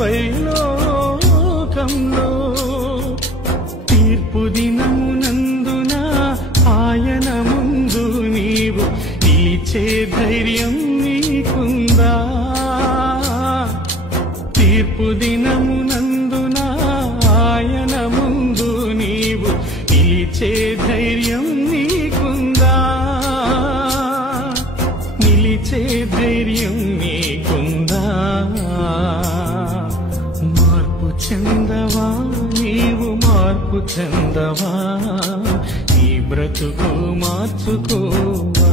పైలోకంలో తీర్పు దినమునందున ఆయన ముందు నీవు నిలిచే ధైర్యం నీకుందా? తీర్పు దినమునందున ఆయన ముందు నీవు నిలిచే ధైర్యం నీకుందా? నిలిచే ధైర్యం నీకుందా? మార్పు చెందవా నీవు, మార్పు చెందవా, నీ బ్రతుకు మార్చుకోవా?